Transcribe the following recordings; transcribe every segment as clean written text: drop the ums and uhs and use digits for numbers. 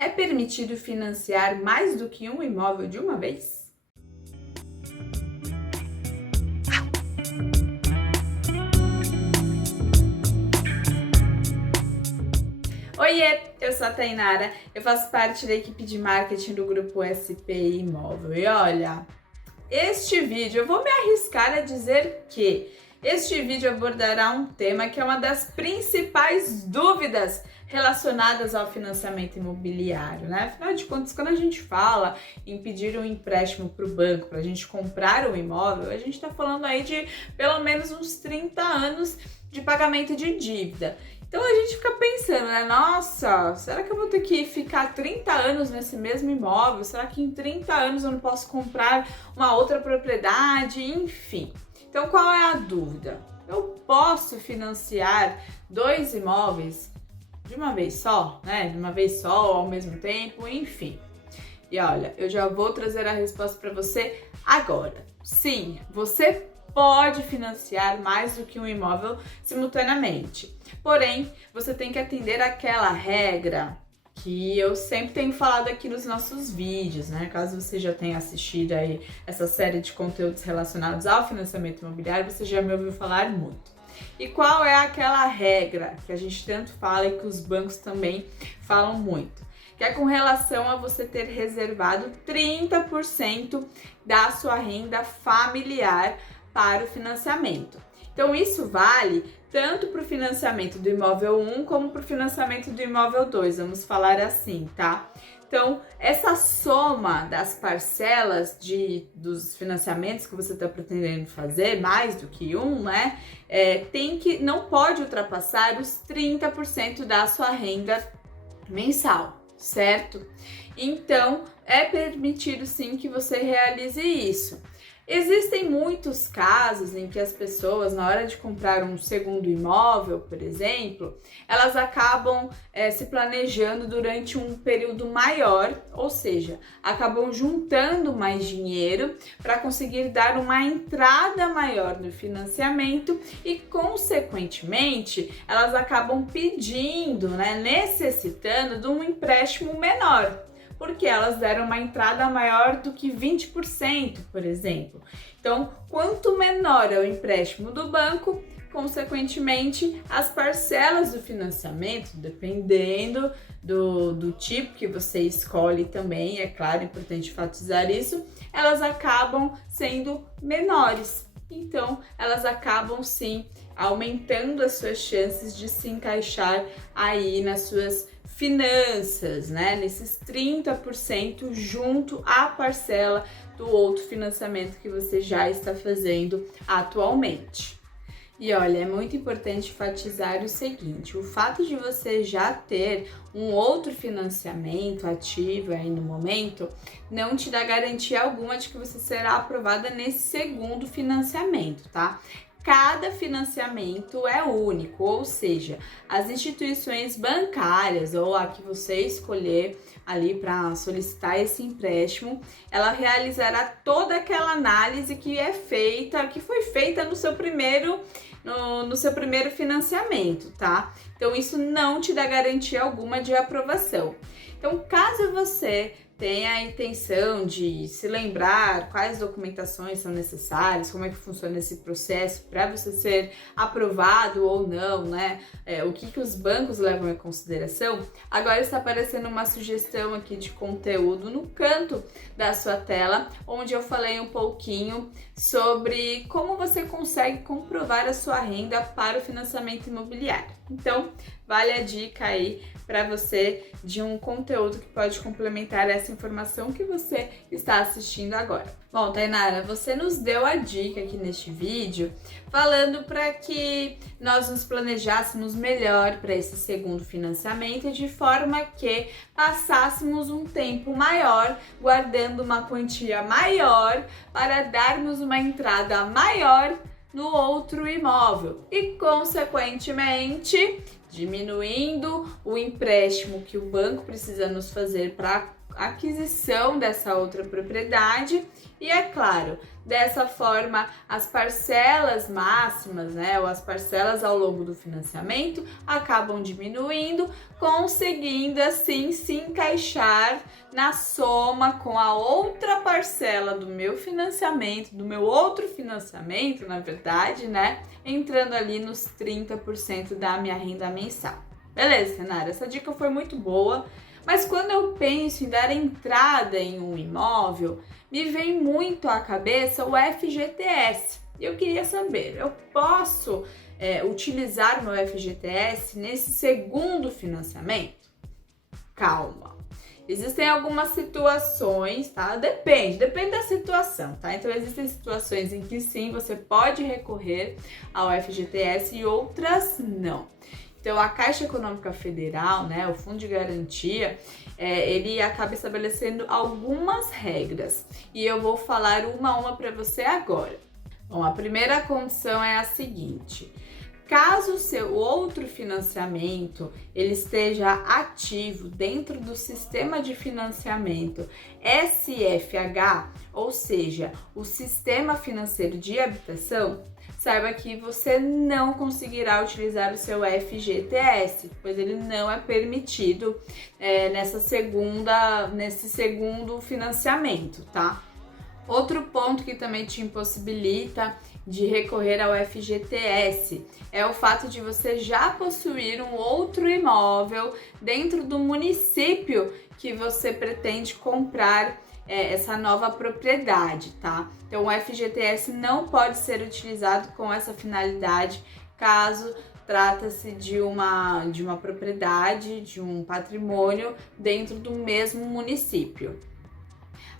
É permitido financiar mais do que um imóvel de uma vez? Oiê, eu sou a Tainara, eu faço parte da equipe de marketing do grupo SPI Imóvel. E olha, este vídeo eu vou me arriscar a dizer que este vídeo abordará um tema que é uma das principais dúvidas relacionadas ao financiamento imobiliário, né? Afinal de contas, quando a gente fala em pedir um empréstimo para o banco para a gente comprar um imóvel, a gente está falando aí de pelo menos uns 30 anos de pagamento de dívida. Então a gente fica pensando, né? Nossa, será que eu vou ter que ficar 30 anos nesse mesmo imóvel? Será que em 30 anos eu não posso comprar uma outra propriedade? Enfim. Então qual é a dúvida? Eu posso financiar dois imóveis de uma vez só, né? De uma vez só, ao mesmo tempo, enfim. E olha, eu já vou trazer a resposta para você agora. Sim, você pode financiar mais do que um imóvel simultaneamente. Porém, você tem que atender àquela regra que eu sempre tenho falado aqui nos nossos vídeos, né? Caso você já tenha assistido aí essa série de conteúdos relacionados ao financiamento imobiliário, você já me ouviu falar muito. E qual é aquela regra que a gente tanto fala e que os bancos também falam muito? Que é com relação a você ter reservado 30% da sua renda familiar para o financiamento. Então isso vale tanto para o financiamento do imóvel 1 como para o financiamento do imóvel 2, vamos falar assim, tá? Então, essa soma das parcelas dos financiamentos que você está pretendendo fazer, mais do que um, né? Não pode ultrapassar os 30% da sua renda mensal, certo? Então, é permitido sim que você realize isso. Existem muitos casos em que as pessoas, na hora de comprar um segundo imóvel, por exemplo, elas acabam se planejando durante um período maior, ou seja, acabam juntando mais dinheiro para conseguir dar uma entrada maior no financiamento e, consequentemente, elas acabam pedindo, né, necessitando de um empréstimo menor, porque elas deram uma entrada maior do que 20%, por exemplo. Então, quanto menor é o empréstimo do banco, consequentemente, as parcelas do financiamento, dependendo do tipo que você escolhe também, é claro, é importante enfatizar isso, elas acabam sendo menores. Então, elas acabam sim aumentando as suas chances de se encaixar aí nas suas finanças, né? Nesses 30% junto à parcela do outro financiamento que você já está fazendo atualmente. E olha, é muito importante enfatizar o seguinte: o fato de você já ter um outro financiamento ativo aí no momento não te dá garantia alguma de que você será aprovada nesse segundo financiamento, tá? Cada financiamento é único, ou seja, as instituições bancárias ou a que você escolher ali para solicitar esse empréstimo, ela realizará toda aquela análise que foi feita no seu primeiro financiamento, tá? Então isso não te dá garantia alguma de aprovação. Então, caso você tenha a intenção de se lembrar quais documentações são necessárias, como é que funciona esse processo para você ser aprovado ou não, né? O que os bancos levam em consideração, agora está aparecendo uma sugestão aqui de conteúdo no canto da sua tela, onde eu falei um pouquinho sobre como você consegue comprovar a sua renda para o financiamento imobiliário. Então, vale a dica aí para você de um conteúdo que pode complementar essa informação que você está assistindo agora. Bom, Tainara, você nos deu a dica aqui neste vídeo falando para que nós nos planejássemos melhor para esse segundo financiamento de forma que passássemos um tempo maior guardando uma quantia maior para darmos uma entrada maior no outro imóvel e, consequentemente, diminuindo o empréstimo que o banco precisa nos fazer para aquisição dessa outra propriedade e, é claro, Dessa forma, as parcelas máximas, né, ou as parcelas ao longo do financiamento acabam diminuindo, conseguindo assim se encaixar na soma com a outra parcela do meu financiamento, do meu outro financiamento, na verdade, né, entrando ali nos 30% da minha renda mensal. Beleza, Renata, essa dica foi muito boa, mas quando eu penso em dar entrada em um imóvel, me vem muito à cabeça o FGTS. Eu queria saber, eu posso utilizar meu FGTS nesse segundo financiamento? Calma. Existem algumas situações, tá? Depende da situação, tá? Então, existem situações em que sim, você pode recorrer ao FGTS e outras não. Então, a Caixa Econômica Federal, né, o Fundo de Garantia, ele acaba estabelecendo algumas regras e eu vou falar uma a uma para você agora. Bom, a primeira condição é a seguinte: caso o seu outro financiamento ele esteja ativo dentro do sistema de financiamento SFH, ou seja, o Sistema Financeiro de Habitação, saiba que você não conseguirá utilizar o seu FGTS, pois ele não é permitido nesse segundo financiamento, tá? Outro ponto que também te impossibilita de recorrer ao FGTS é o fato de você já possuir um outro imóvel dentro do município que você pretende comprar essa nova propriedade, tá? Então o FGTS não pode ser utilizado com essa finalidade caso trata-se de uma propriedade, de um patrimônio dentro do mesmo município.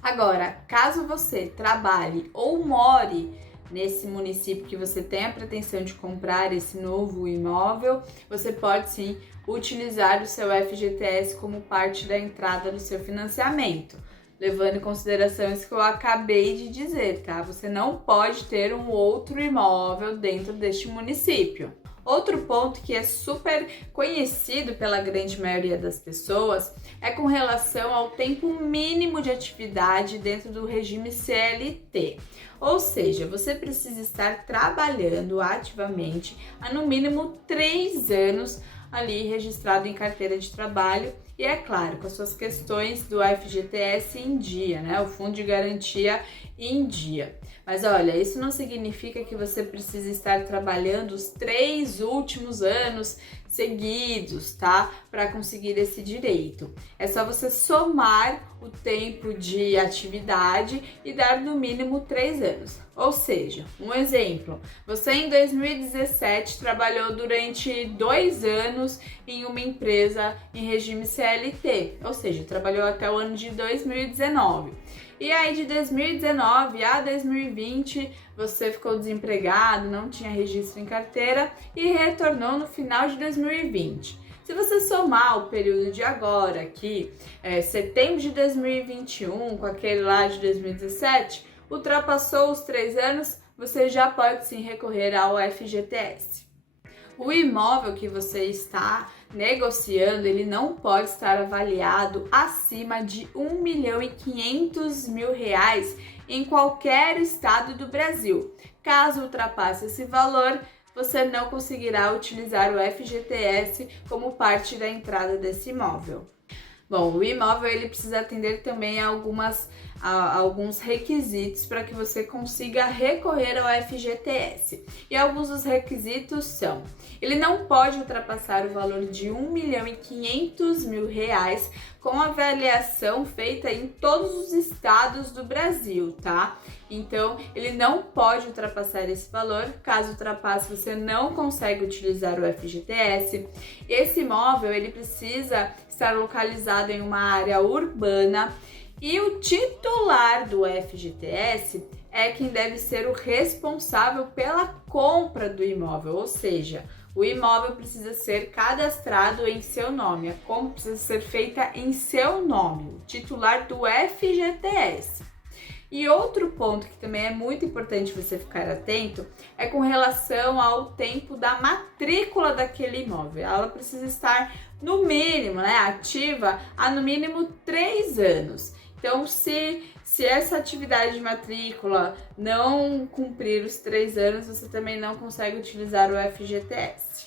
Agora, caso você trabalhe ou more nesse município que você tem a pretensão de comprar esse novo imóvel, você pode sim utilizar o seu FGTS como parte da entrada do seu financiamento, levando em consideração isso que eu acabei de dizer, tá? Você não pode ter um outro imóvel dentro deste município. Outro ponto que é super conhecido pela grande maioria das pessoas é com relação ao tempo mínimo de atividade dentro do regime CLT. Ou seja, você precisa estar trabalhando ativamente há no mínimo 3 anos ali registrado em carteira de trabalho e, é claro, com as suas questões do FGTS em dia, né? O Fundo de Garantia em dia. Mas olha, isso não significa que você precisa estar trabalhando os 3 últimos anos seguidos, tá? Para conseguir esse direito. É só você somar o tempo de atividade e dar no mínimo 3 anos. Ou seja, um exemplo, você em 2017 trabalhou durante 2 anos em uma empresa em regime CLT, ou seja, trabalhou até o ano de 2019. E aí de 2019 a 2020 você ficou desempregado, não tinha registro em carteira e retornou no final de 2020. Se você somar o período de agora aqui, setembro de 2021 com aquele lá de 2017, ultrapassou os 3 anos, você já pode sim recorrer ao FGTS. O imóvel que você está negociando, ele não pode estar avaliado acima de R$1.500.000 em qualquer estado do Brasil. Caso ultrapasse esse valor, você não conseguirá utilizar o FGTS como parte da entrada desse imóvel. Bom, o imóvel ele precisa atender também a alguns requisitos para que você consiga recorrer ao FGTS. E alguns dos requisitos são: ele não pode ultrapassar o valor de R$1.500.000 com avaliação feita em todos os estados do Brasil, tá? Então, ele não pode ultrapassar esse valor. Caso ultrapasse, você não consegue utilizar o FGTS. Esse imóvel, ele precisa estar localizado em uma área urbana e o titular do FGTS é quem deve ser o responsável pela compra do imóvel, ou seja, o imóvel precisa ser cadastrado em seu nome, a compra precisa ser feita em seu nome, o titular do FGTS. E outro ponto que também é muito importante você ficar atento é com relação ao tempo da matrícula daquele imóvel. Ela precisa estar no mínimo, ativa há no mínimo 3 anos. Então, se essa atividade de matrícula não cumprir os 3 anos, você também não consegue utilizar o FGTS.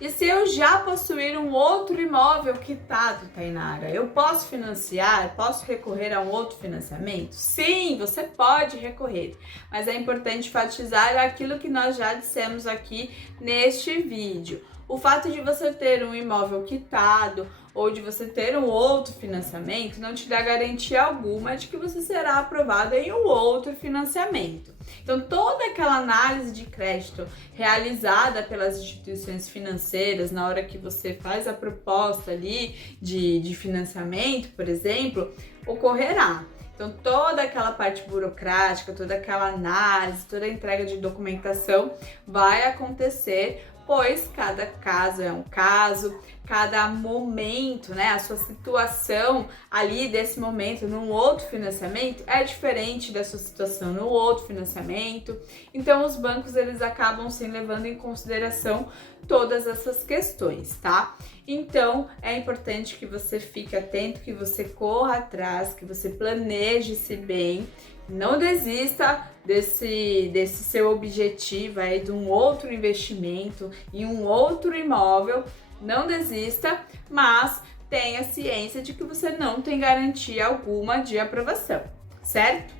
E se eu já possuir um outro imóvel quitado, Tainara, eu posso financiar? Posso recorrer a um outro financiamento? Sim, você pode recorrer, mas é importante enfatizar aquilo que nós já dissemos aqui neste vídeo. O fato de você ter um imóvel quitado ou de você ter um outro financiamento não te dá garantia alguma de que você será aprovado em um outro financiamento. Então, toda aquela análise de crédito realizada pelas instituições financeiras na hora que você faz a proposta ali de financiamento, por exemplo, ocorrerá. Então, toda aquela parte burocrática, toda aquela análise, toda a entrega de documentação vai acontecer, pois cada caso é um caso, cada momento, né, a sua situação ali desse momento num outro financiamento é diferente da sua situação no outro financiamento. Então, os bancos, eles acabam sim levando em consideração todas essas questões, tá? Então, é importante que você fique atento, que você corra atrás, que você planeje-se bem, não desista desse seu objetivo aí de um outro investimento em um outro imóvel, não desista, mas tenha ciência de que você não tem garantia alguma de aprovação, certo?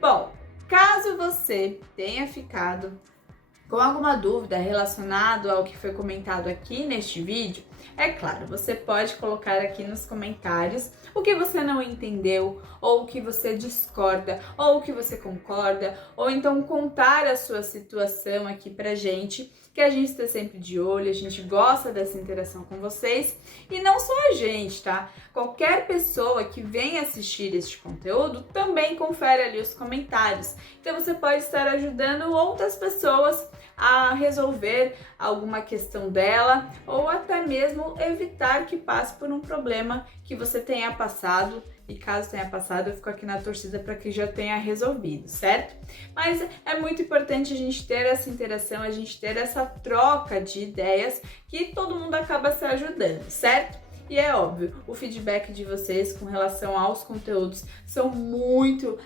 Bom, caso você tenha ficado com alguma dúvida relacionado ao que foi comentado aqui neste vídeo, é claro, você pode colocar aqui nos comentários o que você não entendeu, ou o que você discorda, ou o que você concorda, ou então contar a sua situação aqui pra gente, que a gente está sempre de olho, a gente gosta dessa interação com vocês, e não só a gente, tá? Qualquer pessoa que venha assistir este conteúdo também confere ali os comentários, então você pode estar ajudando outras pessoas a resolver alguma questão dela, ou até mesmo evitar que passe por um problema que você tenha passado, e caso tenha passado, eu fico aqui na torcida para que já tenha resolvido, certo? Mas é muito importante a gente ter essa interação, a gente ter essa troca de ideias, que todo mundo acaba se ajudando, certo? E é óbvio, o feedback de vocês com relação aos conteúdos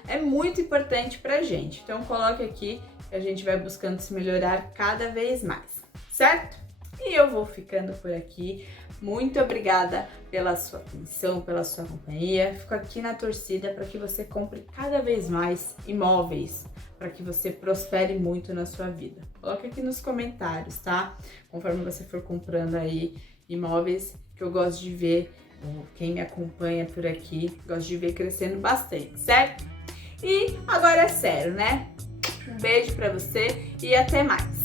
é muito importante pra gente. Então coloque aqui que a gente vai buscando se melhorar cada vez mais, certo? E eu vou ficando por aqui. Muito obrigada pela sua atenção, pela sua companhia. Fico aqui na torcida para que você compre cada vez mais imóveis, para que você prospere muito na sua vida. Coloque aqui nos comentários, tá? Conforme você for comprando aí imóveis, que eu gosto de ver, quem me acompanha por aqui, gosto de ver crescendo bastante, certo? E agora é sério, né? Um beijo para você e até mais!